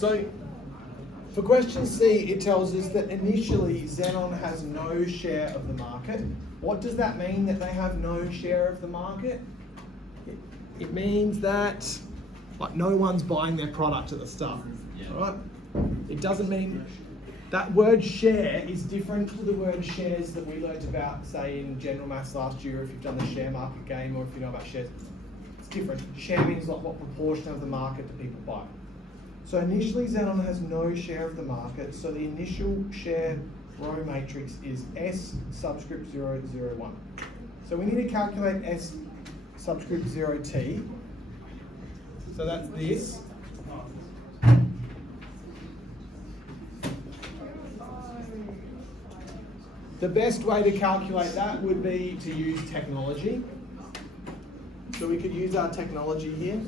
So for question C, it tells us that initially Xenon has no share of the market. What does that mean, that they have no share of the market? It means that like no one's buying their product at the start, right? It doesn't mean that word share is different to the word shares that we learned about, say, in general maths last year, if you've done the share market game or if you know about shares. It's different. Share means like what proportion of the market do people buy. So initially Xenon has no share of the market, so the initial share row matrix is S subscript 0, 0, 1. So we need to calculate S subscript 0t. So that's this. The best way to calculate that would be to use technology. So we could use our technology here.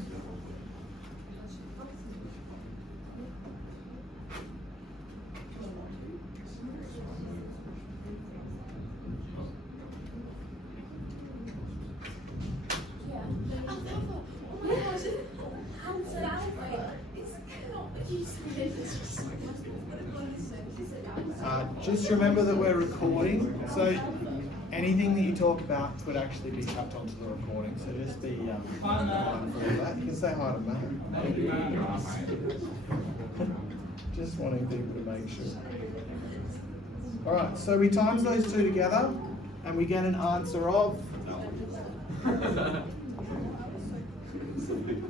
Just remember that we're recording, so anything that you talk about would actually be cut onto the recording, so just be mindful of that. You can say hi to Matt. Just wanting people to make sure. Alright, so we times those two together and we get an answer of...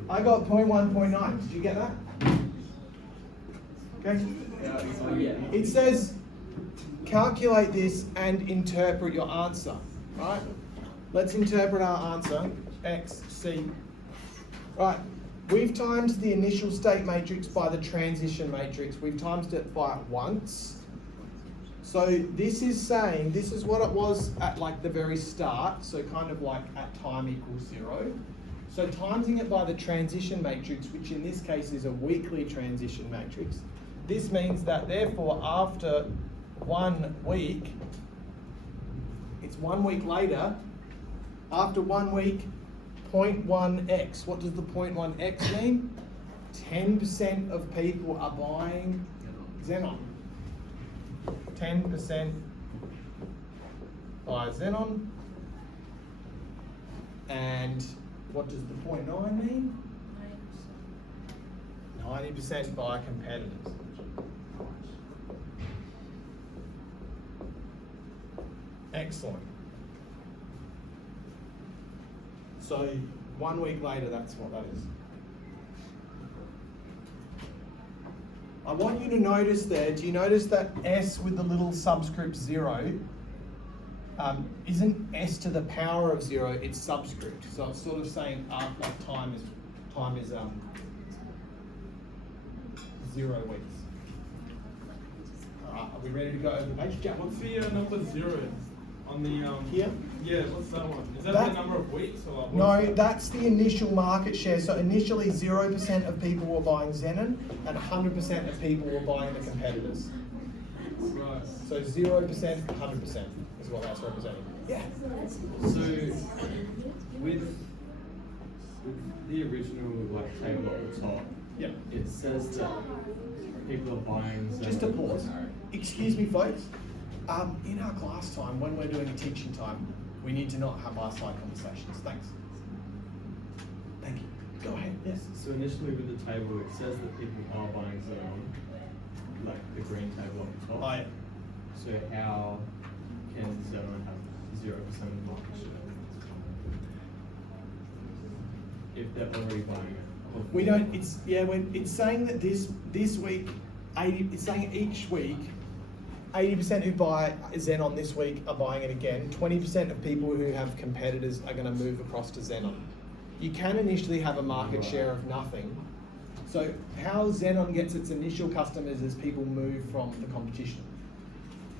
I got 0.1, 0.9. Did you get that? Okay. It says calculate this and interpret your answer, right? Let's interpret our answer, X, C. Right, we've times the initial state matrix by the transition matrix. We've times it by once. So this is saying, this is what it was at like the very start, so kind of like at time equals 0. So timesing it by the transition matrix, which in this case is a weekly transition matrix, this means that therefore after 1 week, it's 1 week later, after 1 week, 0.1x. What does the 0.1x mean? 10% of people are buying Xenon. 10% buy Xenon. And what does the 0.9 mean? 90% buy competitors. Excellent. So 1 week later, that's what that is. I want you to notice there, do you notice that S with the little subscript 0 isn't S to the power of 0, it's subscript. So it's sort of saying like time is 0 weeks. Alright, are we ready to go over the page? Jack, What's the number 0 on the here? Yeah, what's that one? Is that the number of weeks or like? No, that's the initial market share. So initially 0% of people were buying Xenon and 100% of people were buying the competitors. Right. So 0%, 100% is what that's representing. Yeah. So with the original like table at the top, Yeah. it says that people are buying Xenon. Just a pause. Excuse me, folks. In our class time, when we're doing a teaching time, we need to not have our side conversations. Thanks. Thank you. Go ahead. Yes. So initially with the table, it says that people are buying Xenon, like the green table at the top. Right. So how can Xenon have 0% of the market share if they're already buying it? We don't. It's when it's saying that this week, 80. It's saying each week, 80% who buy Xenon this week are buying it again. 20% of people who have competitors are going to move across to Xenon. You can initially have a market share of nothing. So how Xenon gets its initial customers is people move from the competition.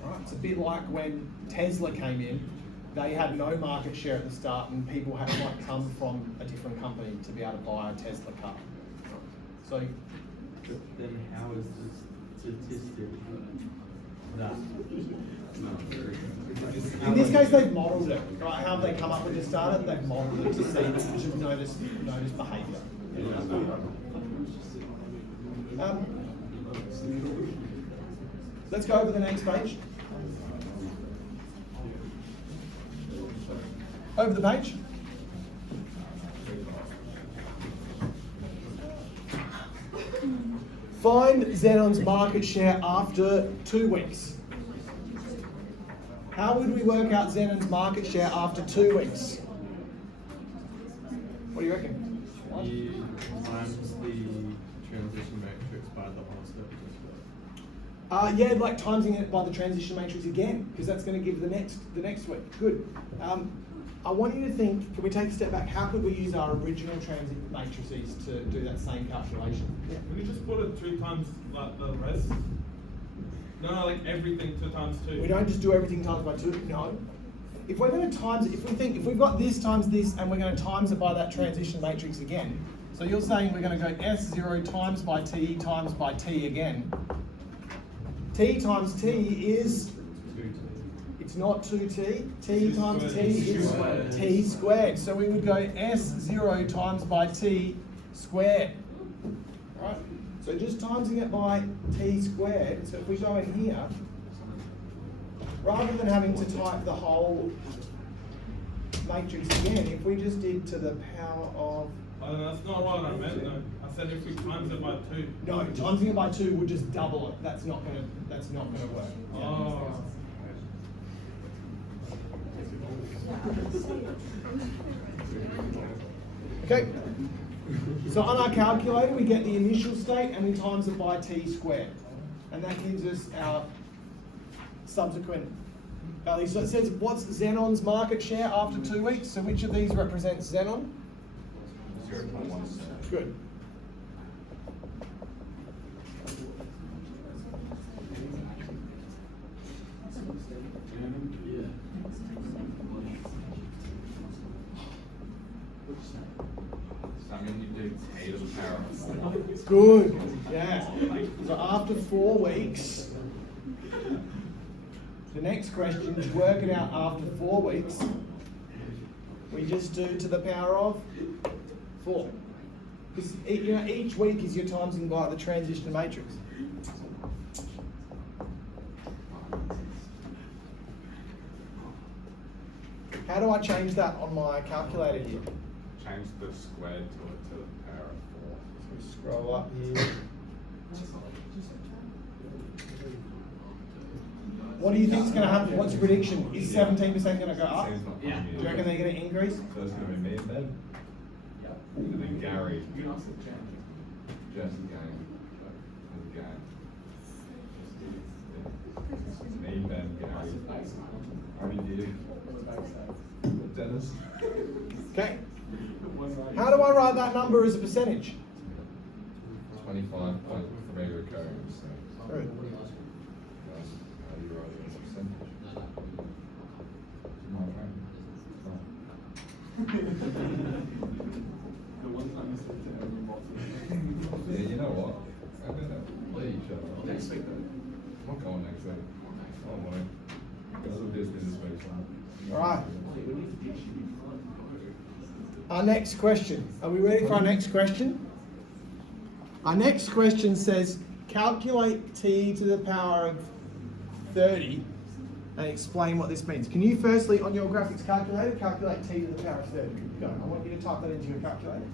Right? It's a bit like when Tesla came in. They had no market share at the start, and people had to like come from a different company to be able to buy a Tesla car. So then how is this statistic that? in this case, they've modelled it. Right? How have they come up with this data? They've modelled it to see to notice behaviour. Let's go over the next page. Over the page. Find Xenon's market share after 2 weeks. How would we work out Xenon's market share after 2 weeks? What do you reckon? You times the transition matrix by the whole step. Yeah, like timesing it by the transition matrix again, because that's going to give the next week. Good. I want you to think, can we take a step back? How could we use our original transit matrices to do that same calculation? Yeah. Can you just put it 2 times like the rest? No, like everything 2 times 2. We don't just do everything times by 2, no. If we're going to times it, if we've got this times this and we're going to times it by that transition matrix again, so you're saying we're going to go S0 times by T again. T times T is, it's not 2T, T times T is T squared. So we would go S0 times by T squared. Right? So just timesing it by T squared, so if we go in here, rather than having to type the whole matrix again, if we just did to the power of... Oh, that's not what I meant though. I said if we times it by 2. No, timesing it by 2 would just double it. That's not gonna work. Yeah. Oh. Okay. So on our calculator, we get the initial state and we times it by T squared. And that gives us our subsequent value. So it says, what's Xenon's market share after 2 weeks? So which of these represents Xenon? 0.17. Good. So I mean you do T to the power of 4. Good. Yeah. So after 4 weeks, the next question, to work it out after 4 weeks, we just do to the power of 4. Because each week is your timesing by the transition matrix. How do I change that on my calculator here? Change the squared to the power of 4. So we scroll up here. What do you think is going to happen? What's your prediction? Is 17% going to go up? Seems not Yeah. funny, Do you reckon they're going to increase? So it's going to be me then? And then Gary. Just game. And game. Me, Ben, Gary. I already did. Dennis. Okay. How do I write that number as a percentage? 25.3 recurring. So. Good. How do you write it as a percentage? Yeah, you know what? I don't know. Please shut up. Next week though. I'm not going next week. Oh my. Because of this week. All right. Our next question. Are we ready for our next question? Our next question says, calculate t to the power of 30 and explain what this means. Can you firstly, on your graphics calculator, calculate t to the power of 30? Go. I want you to type that into your calculator.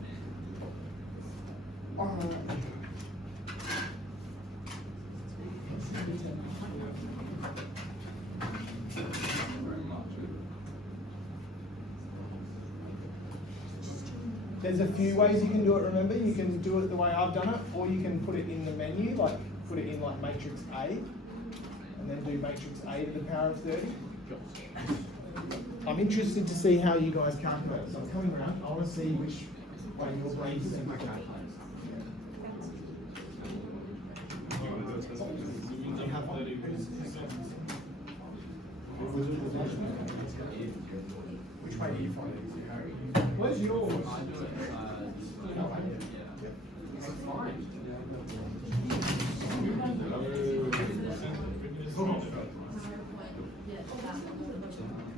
There's a few ways you can do it, remember? You can do it the way I've done it, or you can put it in the menu, like put it in like matrix A, and then do matrix A to the power of 30. I'm interested to see how you guys calculate it. So I'm coming around, I want to see which way your brain is thinking. Which way do you find it easier, Harry? Where's yours?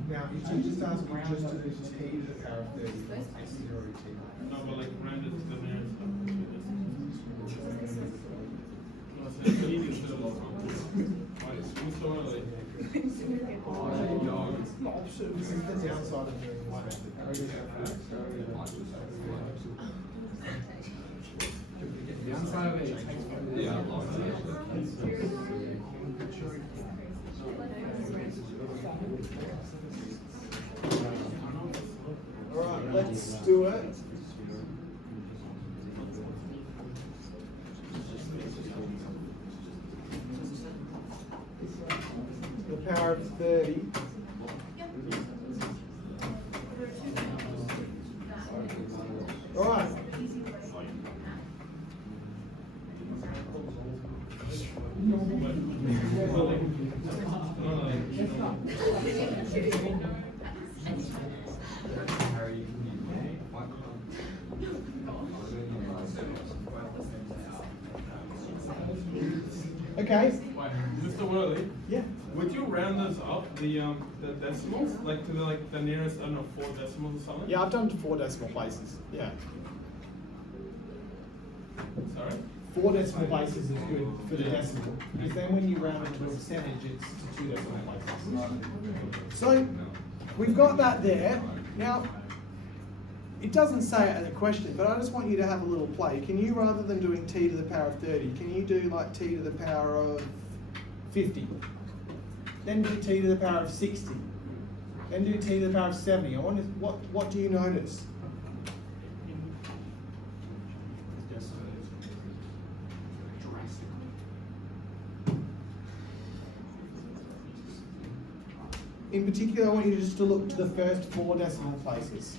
Now, if you just ask me just to do t to the power of 30, it's 0 t. No, but like round it to the nearest. This is the downside of doing this. The downside of it, it takes forever. Yeah. Alright, let's do it. The power of 30. Alright. Okay. Mr. Worley, Yeah. would you round those up, the decimals, like to the nearest, I don't know, 4 decimals or something? Yeah, I've done to 4 decimal places. Yeah. Sorry? 4 decimal places is good for the decimal. Because then when you round it to a percentage, it's to 2 decimal places. So we've got that there. Now, it doesn't say it as a question, but I just want you to have a little play. Can you, rather than doing t to the power of 30, can you do like t to the power of 50? Then do t to the power of 60. Then do t to the power of 70. I wonder, what do you notice? In particular, I want you just to look to the first 4 decimal places.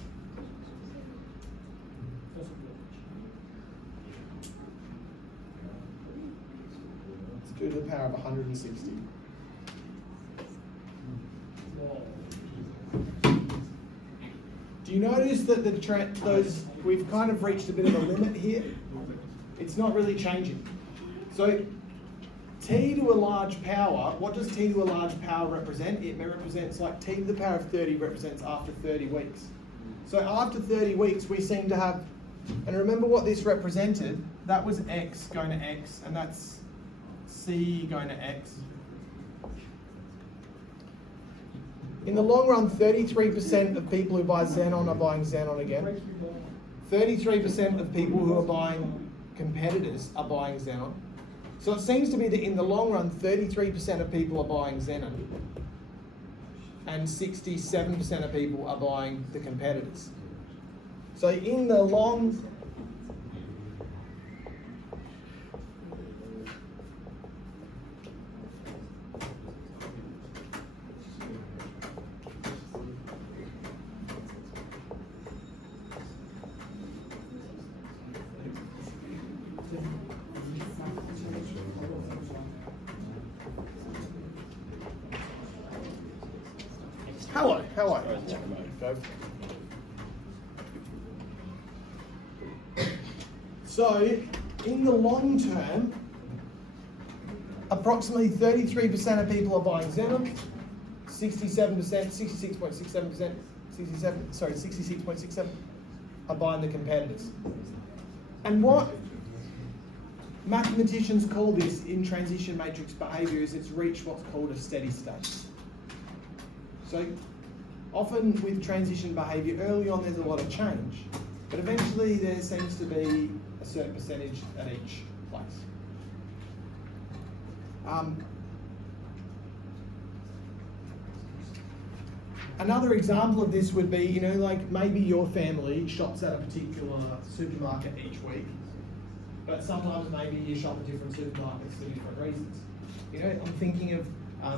Let's do to the power of 160. Do you notice that those we've kind of reached a bit of a limit here? It's not really changing. So t to a large power, what does t to a large power represent? It represents like t to the power of 30 represents after 30 weeks. So after 30 weeks, we seem to have, and remember what this represented, that was x going to x, and that's c going to x. In the long run, 33% of people who buy Xenon are buying Xenon again. 33% of people who are buying competitors are buying Xenon. So it seems to be that in the long run, 33% of people are buying Xenon, and 67% of people are buying the competitors. So in the long... Hello, how are you? So, in the long term, approximately 33% of people are buying Xenon, 67%, 66.67%, 66.67% are buying the competitors. And what mathematicians call this in transition matrix behavior is it's reached what's called a steady state. So often with transition behavior, early on there's a lot of change, but eventually there seems to be a certain percentage at each place. Another example of this would be, you know, like maybe your family shops at a particular supermarket each week, but sometimes maybe you shop at different supermarkets for different reasons. You know, I'm thinking of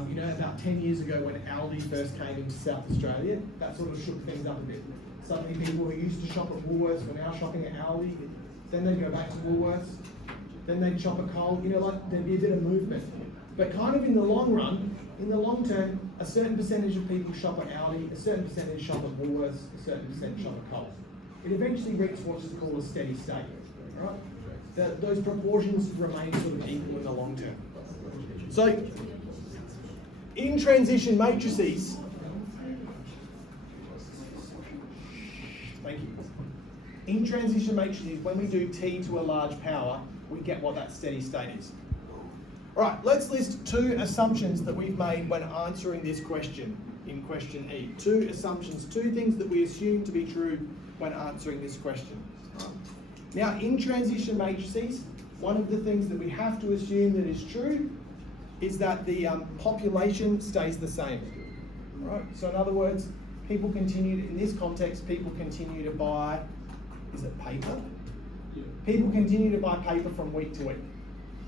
you know, about 10 years ago when Aldi first came into South Australia, that sort of shook things up a bit. Suddenly people who used to shop at Woolworths were now shopping at Aldi, then they'd go back to Woolworths, then they'd shop at Coles, you know, like there'd be a bit of movement. But kind of in the long run, in the long term, a certain percentage of people shop at Aldi, a certain percentage shop at Woolworths, a certain percentage shop at Coles. It eventually reaches what's called a steady state, right? Those proportions remain sort of equal in the long term. So, in transition matrices, thank you. In transition matrices, when we do t to a large power, we get what that steady state is. Right, let's list 2 assumptions that we've made when answering this question in question E. 2 assumptions, 2 things that we assume to be true when answering this question. Now, in transition matrices, one of the things that we have to assume that is true is that the population stays the same. Right? So in other words, people continue to, in this context, people continue to buy, is it paper? People continue to buy paper from week to week.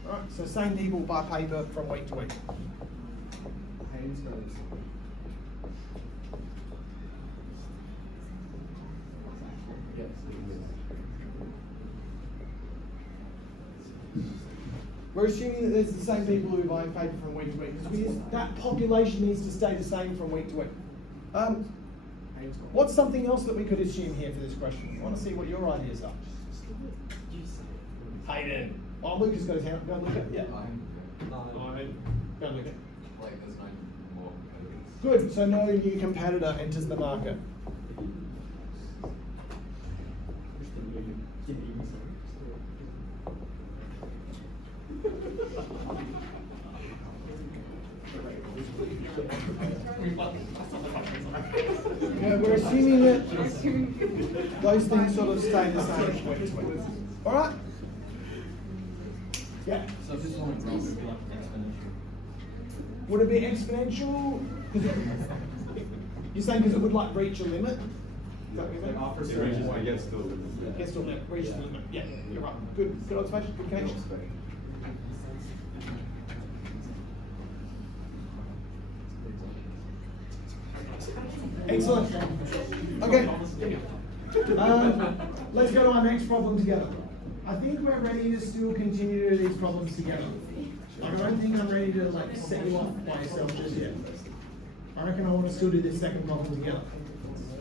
Right? So same people buy paper from week to week. Haynes goes. Yes. We're assuming that there's the same people who are buying paper from week to week, because that population needs to stay the same from week to week. What's something else that we could assume here for this question? I want to see what your ideas are. Hayden. Oh, Lucas got his hand up. Go and look at it. Yeah. Go and look at it. Like, there's no more competitors. Good. So no new competitor enters the market. Yeah, we're assuming that those things sort of stay the same week to week. All right? Yeah. So if this one went wrong, it would be like exponential. Would it be exponential? You're saying because it would like reach a limit? Is that what you mean? After a It certain reaches, point. it gets to a limit. Gets to a limit, reaches the limit. Yeah, you're right. Good observation, good connection. Excellent. Okay. Let's go to our next problem together. I think we're ready to still continue to do these problems together. I don't think I'm ready to like set you off by yourself just yet. I reckon I want to still do this second problem together.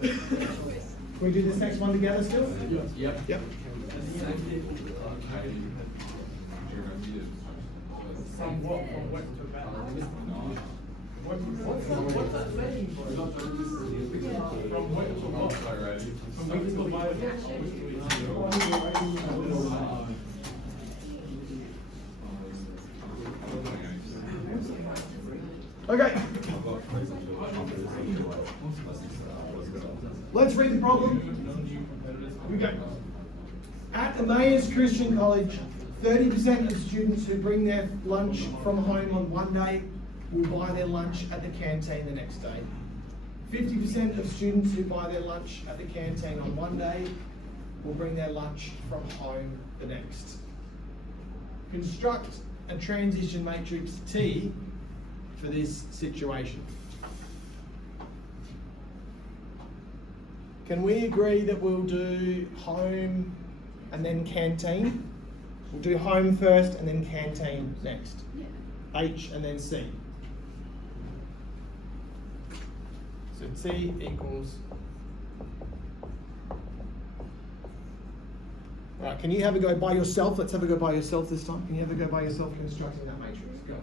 Can we do this next one together still? Yep. Yep. From what to back? What's that saying? From what to what? From week to Okay. Let's read the problem. Here we go. At Emmaus Christian College, 30% of students who bring their lunch from home on one day will buy their lunch at the canteen the next day. 50% of students who buy their lunch at the canteen on one day will bring their lunch from home the next. Construct a transition matrix T for this situation. Can we agree that we'll do home and then canteen? We'll do home first and then canteen next. H and then C. So T equals. Right, can you have a go by yourself? Let's have a go by yourself this time. Can you have a go by yourself constructing that matrix? Go.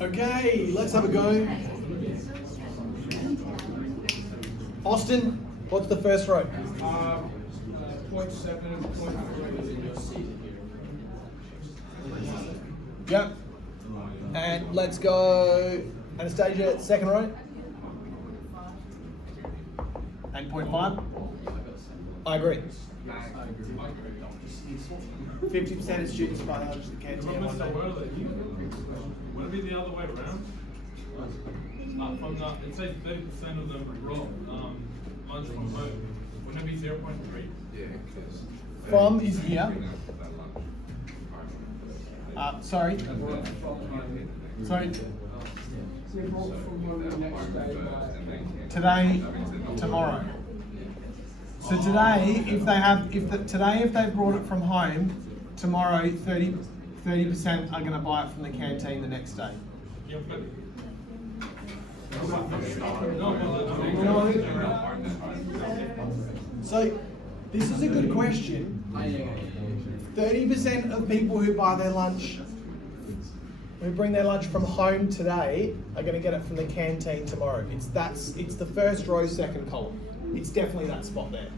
Okay, let's have a go. Austin, what's the first row? 0.7 and 0.3. Yep. And let's go, Anastasia, second row. And 0.5? I agree. 50% of students buy lunch at the canteen one day. Would it be the other way around? From the, it says 30% of them brought lunch from home. Wouldn't it be 0.3? Yeah, because. From is here. Sorry. Sorry. They brought from home the next day by. Today, tomorrow. So today, if they've brought it from home, tomorrow 30% are going to buy it from the canteen the next day. Yeah, but. So this is a good question. 30% of people who buy their lunch, who bring their lunch from home today, are going to get it from the canteen tomorrow. It's the first row, second column. It's definitely that spot there.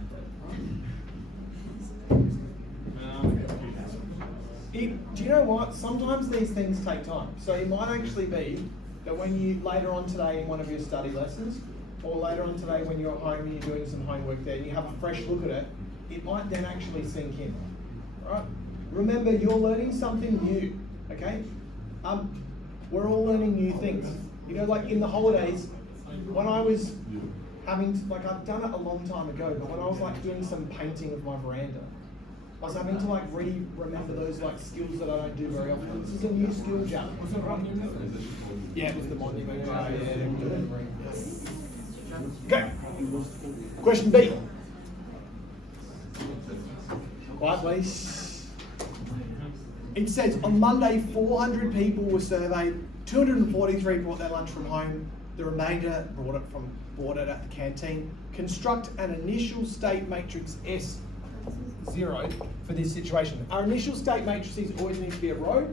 Do you know what? Sometimes these things take time. So it might actually be that when you, later on today in one of your study lessons, or later on today when you're at home and you're doing some homework there and you have a fresh look at it, it might then actually sink in. Right? Remember, you're learning something new, okay? We're all learning new things. You know, like in the holidays, when I was I've done it a long time ago, but when I was like doing some painting of my veranda, I was having to like remember those like skills that I don't do very often. This is a new skill, Jack. Was it right? Yeah, it was the monument. Okay. Question B. Right, please. It says on Monday, 400 people were surveyed. 243 brought their lunch from home. The remainder bought it at the canteen. Construct an initial state matrix S0 for this situation. Our initial state matrices always need to be a row.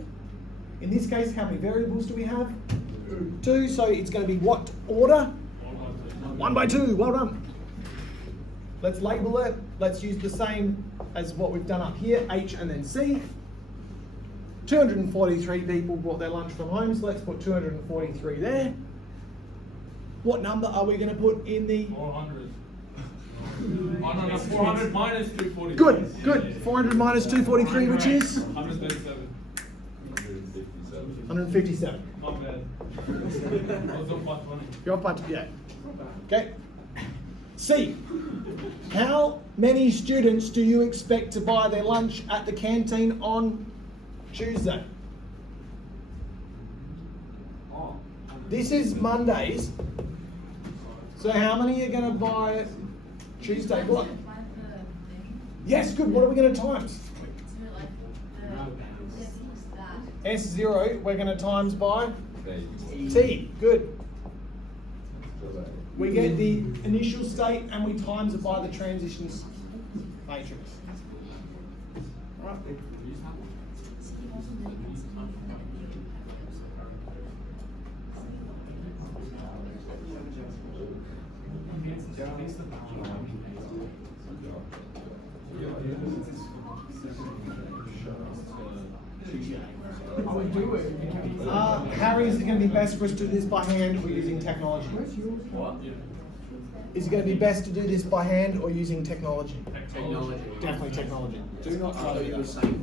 In this case, how many variables do we have? 2. So it's going to be what order? 1 by 2. Well done. Let's label it. Let's use the same as what we've done up here, H and then C. 243 people brought their lunch from home, so let's put 243 there. What number are we going to put in the... 400. Oh, no, 400 minus 243. Good. 400 minus 243, which is? 137. 157. Not bad. I was up by 20. You're off by yeah. Okay. C. How many students do you expect to buy their lunch at the canteen on Tuesday? This is Mondays. So how many are going to buy Tuesday? What? Yes, good. What are we going to times? S0, we're going to times by T. Good. We get the initial state and we times it by the transitions matrix. All right. Harry, is it going to be best for us to do this by hand or using technology? What? Is it going to be best to do this by hand or using technology? Technology. Definitely technology. Do not try to do that.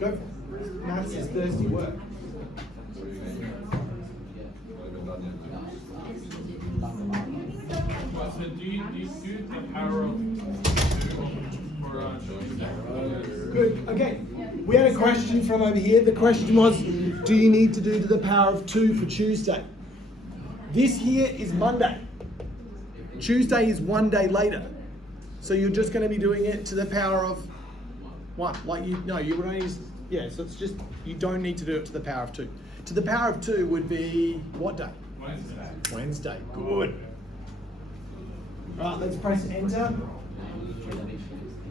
Go for it. Maths is thirsty work. So do you do the power of 2 for Good. Okay. We had a question from over here. The question was, do you need to do to the power of 2 for Tuesday? This here is Monday. Tuesday is 1 day later. So you're just going to be doing it to the power of 1. Like you would only use, yeah, so it's just, you don't need to do it to the power of 2. To the power of 2 would be what day? Wednesday. Wednesday. Good. Right, let's press enter.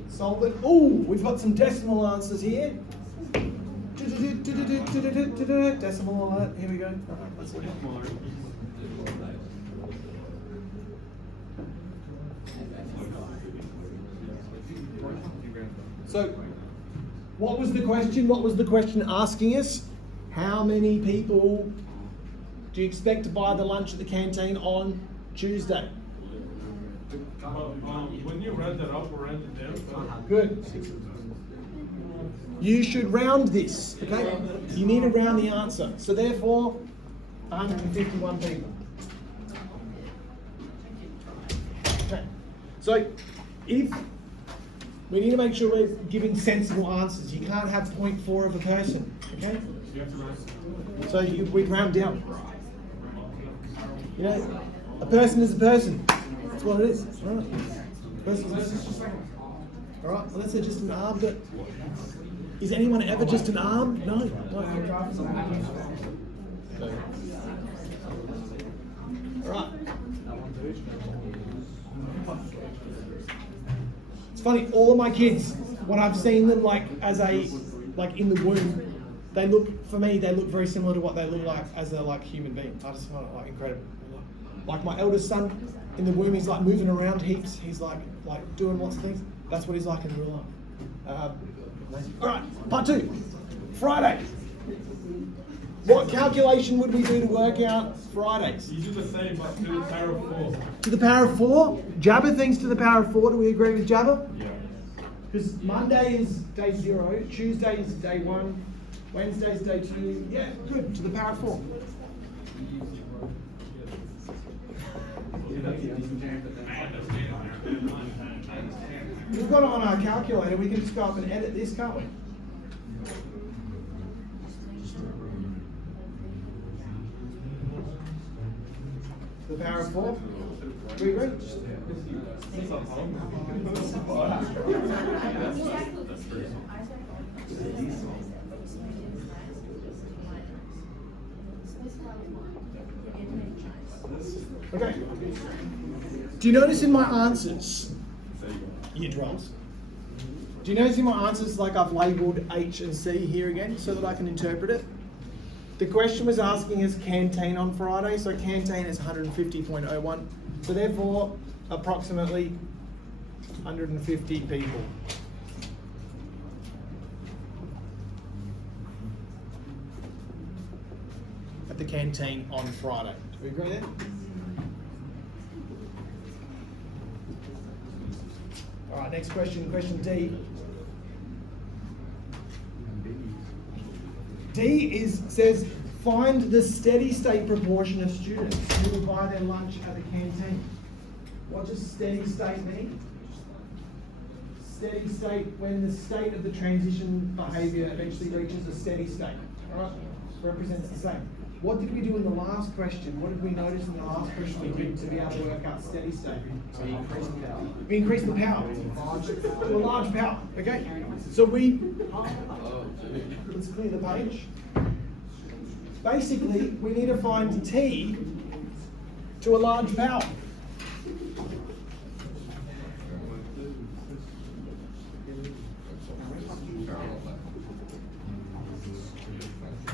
Solve it. Oh, we've got some decimal answers here. Decimal alert. Here we go. All right, let's look. So, what was the question? What was the question asking us? How many people do you expect to buy the lunch at the canteen on Tuesday? When you round it up or round it down, Good. You should round this, okay? You need to round the answer. So therefore, 151 people. Okay. So if we need to make sure we're giving sensible answers, you can't have 0.4 of a person, okay? you have to round. So we round down. You know, a person is a person. That's what it is. All right. Person is a person. All right. Well, that's just an arm. But is anyone ever just an arm? No. All right. It's funny. All of my kids, when I've seen them like in the womb, they look very similar to what they look like as a human being. I just find it like incredible. Like my eldest son in the womb, he's like moving around heaps. He's like doing lots of things. That's what he's like in real life. Amazing. All right, part 2. Friday. What calculation would we do to work out Fridays? You do the same, but to the power of 4. To the power of 4? Jabba thinks to the power of 4. Do we agree with Jabba? Yeah. Because Monday is day 0, Tuesday is day 1, Wednesday is day 2. Yeah, good. To the power of 4. We've got it on our calculator. We can just go up and edit this, can't we? To the power of 4. Do we agree? Okay. Do you notice in my answers, year 12s, do you notice in my answers like I've labelled H and C here again so that I can interpret it? The question was asking us canteen on Friday, so canteen is 150.01. So therefore, approximately 150 people. At the canteen on Friday. Do we agree there? All right, next question, question D. D says, find the steady state proportion of students who will buy their lunch at the canteen. What does steady state mean? Steady state, when the state of the transition behaviour eventually reaches a steady state. All right, represents the same. What did we do in the last question? What did we notice in the last question we did to be able to work out steady state? We increased the power to a large power. Okay, so let's clear the page. Basically, we need to find T to a large power.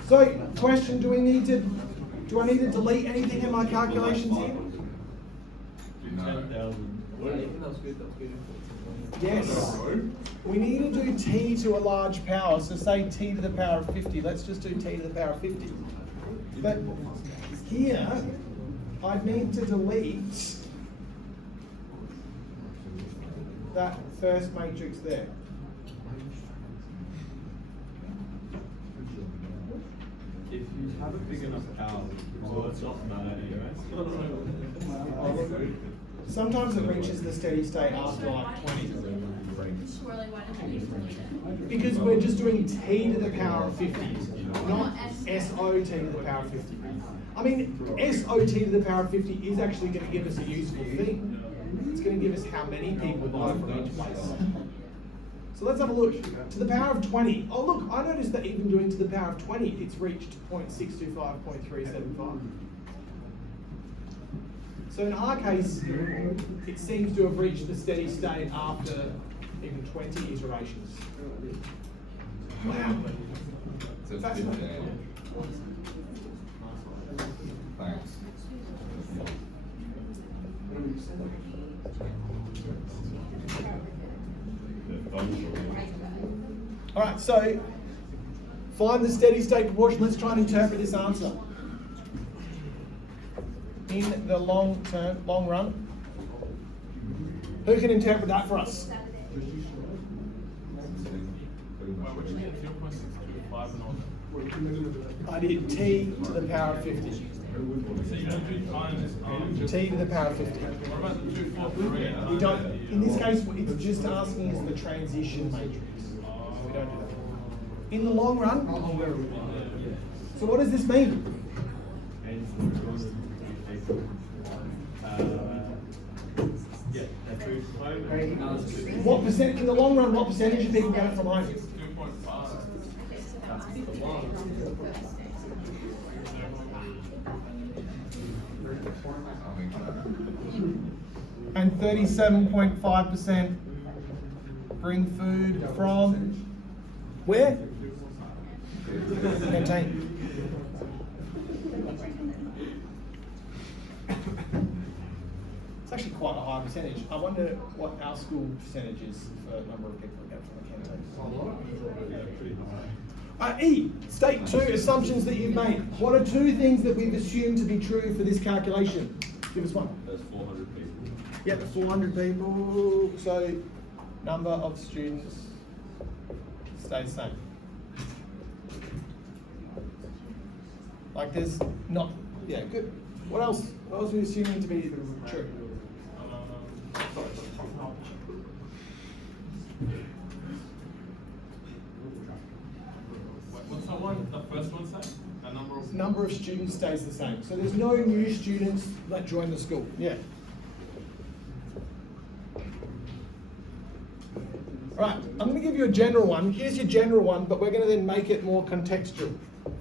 So, question, do I need to delete anything in my calculations here? 10,000. Yes. We need to do T to a large power, so say T to the power of 50. Let's just do T to the power of 50. But here, I need to delete that first matrix there. If you have a big enough power, well, it's not bad anyway. Sometimes it reaches the steady state after like 20. Because we're just doing T to the power of 50, not SOT to the power of 50. I mean, SOT to the power of 50 is actually going to give us a useful thing. It's going to give us how many people buy from each place. So let's have a look. To the power of 20. Oh look, I noticed that even doing to the power of 20, it's reached 0.625, 0.375. So in our case, it seems to have reached the steady state after even 20 iterations. Wow. So it's That's 50. not- Thanks. All right, so find the steady state proportion. Let's try and interpret this answer. In the long run, Who can interpret that for us? Wait, which means 0.625 and all that. I did t to the power of 50. So you're going to do times T to the power of 50. what about the 2, 4, 3? We don't, in this case, it's just asking us the transition matrix. We don't do that. In the long run, so what does this mean? Yeah, that's very home. What percent, in the long run, what percentage of people get it from home? 2.5. And 37.5% bring food from where? Canteen. It's actually quite a high percentage. I wonder what our school percentage is for the number of people who get from the canteen. E, state 2 assumptions that you've made. What are 2 things that we've assumed to be true for this calculation? Give us one. There's 400 people. Yep, 400 people. So, number of students stays the same. Like there's not, yeah, good. What else? What else are we assuming to be true? What's that one? The first one say? The Number of students stays the same. So there's no new students that join the school. Yeah. Right, I'm going to give you a general one. Here's your general one, but we're going to then make it more contextual.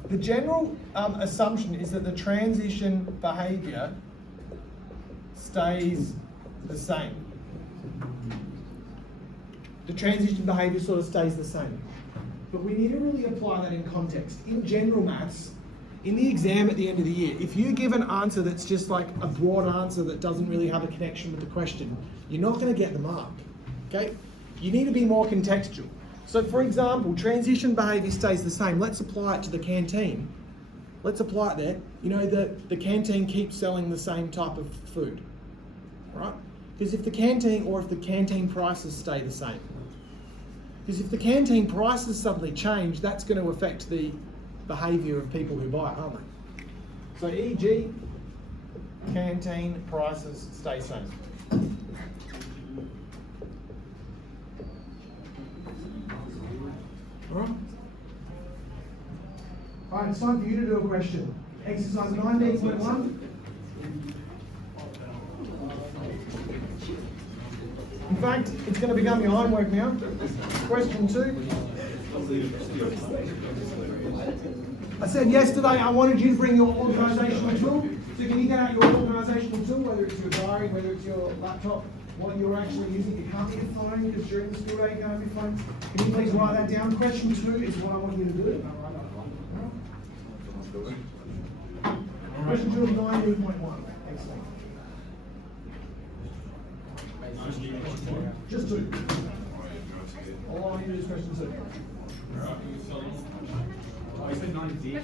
The general assumption is that the transition behaviour stays the same. The transition behaviour sort of stays the same. But we need to really apply that in context. In general maths, in the exam at the end of the year, if you give an answer that's just like a broad answer that doesn't really have a connection with the question, you're not going to get the mark. Okay? You need to be more contextual. So for example, transition behaviour stays the same. Let's apply it to the canteen. Let's apply it there. You know, the canteen keeps selling the same type of food, right? Because if the canteen prices stay the same. Because if the canteen prices suddenly change, that's going to affect the behaviour of people who buy it, aren't they? So e.g., canteen prices stay same. Alright? Alright, it's time for you to do a question. Exercise 19.1. In fact, it's going to become your homework now. Question 2. I said yesterday I wanted you to bring your organisational tool. So can you get out your organisational tool, whether it's your diary, whether it's your laptop, what you're actually using. It can't be your phone, because during the school day you can't have your phone. Can you please write that down? Question 2 is what I want you to do. Question 2 of 19.1. Excellent. Just 2. All I want you to do is question 2. I said 90.